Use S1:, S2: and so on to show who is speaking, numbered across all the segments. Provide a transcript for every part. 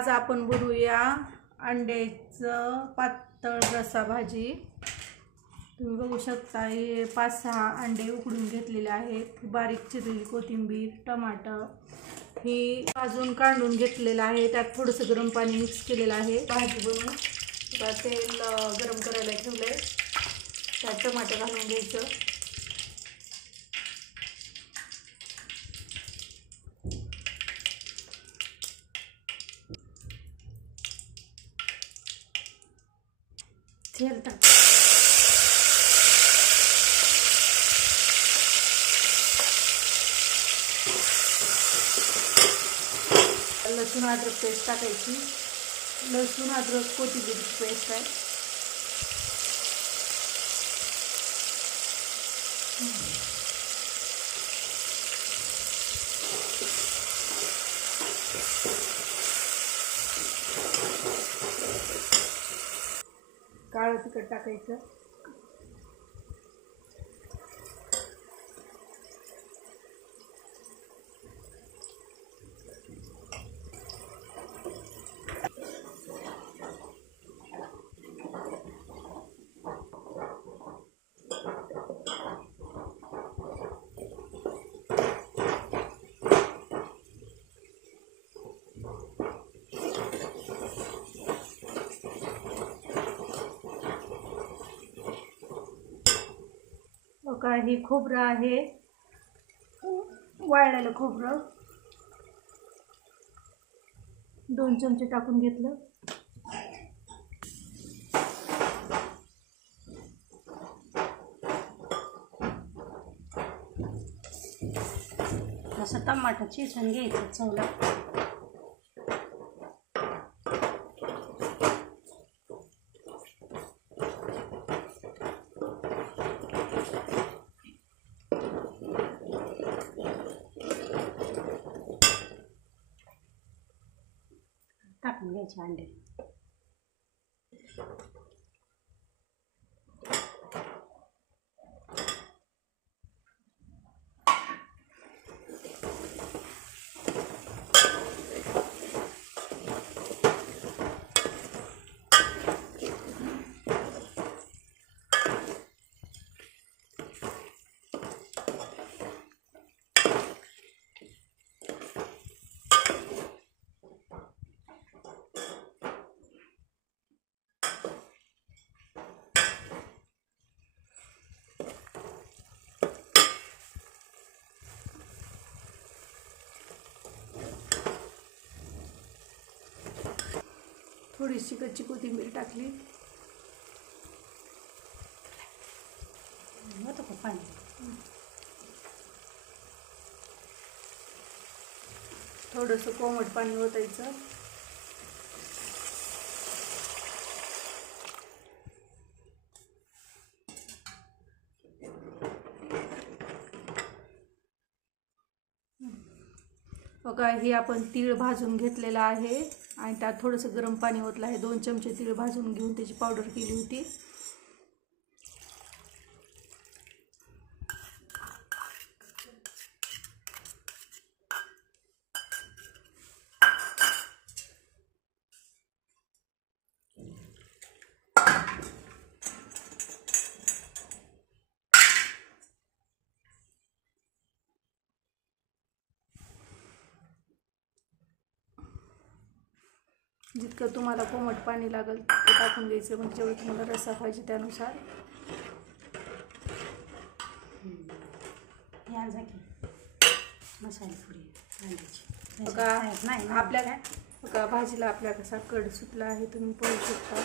S1: आज आपण बनवूया अंड्याचं पातळ रसा भाजी. तुम्ही बघू शकता हे पाच सहा अंडे उकडून घेतलेले आहेत. बारीक चिरलेली कोथिंबीर टमाटर ही भाजून काढून घेतलेलं आहे. त्यात थोडंसं गरम पाणी मिक्स केलेलं आहे. भाजी बनवून तेल गरम करायला ठेवलं आहे त्यात टमाटर घालून घ्यायचं.
S2: तेल टाक
S1: लसूण अद्रक पेस्ट टाकायची. लसूण अद्रक कोथिंबीरची पेस्ट आहे. तिखट टाकायचं. काही खोबरं आहे. वाळलेलं खोबरं. दोन चमचे टाकून घेतलं.
S2: असं टमाटाची चिचून घ्यायचं चवला टाकून घ्यायचे अंडे
S1: थोडीशी कच्ची कोथिंबीर टाकली.
S2: होतं का पाणी?
S1: थोडंसं कोमट पाणी ओतायचं. बघा हे आपण तीळ भाजून घेतलेलं आहे आणि त्यात थोडंसं गरम पाणी ओतलं आहे. दोन चमचे तीळ भाजून घेऊन त्याची पावडर केली होती. जितकं तुम्हाला कोमट पाणी लागेल ते टाकून घ्यायचं म्हणजे जेवढं तुम्हाला रस्सा पाहिजे त्यानुसार.
S2: नाही
S1: आपल्या बघा भाजीला आपल्या कसा कड सुटला आहे तुम्ही पाहू शकता.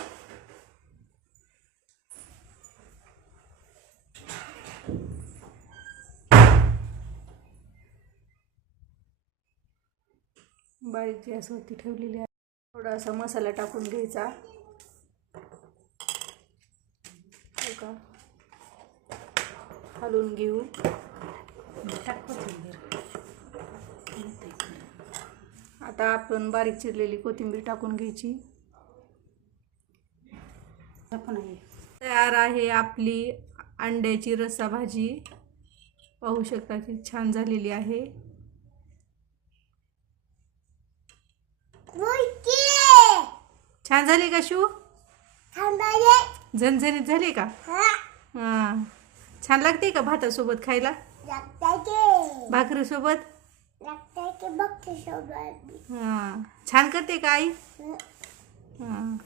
S1: बारीक गॅसवरती ठेवलेली आहे. थोडासा मसाला टाकून घ्यायचा. बघा हलवून घेऊ.
S2: कोथिंबीर.
S1: आता आपण बारीक चिरलेली कोथिंबीर टाकून घ्यायची. तयार आहे आपली अंड्याची रस्सा भाजी पाहू शकता की छान झालेली आहे. छान झाले का शिव झणझणीत झाले का? हां. छान लागते का भातासोबत खायला? भाकरीसोबत? हां. छान करते का आई? हां.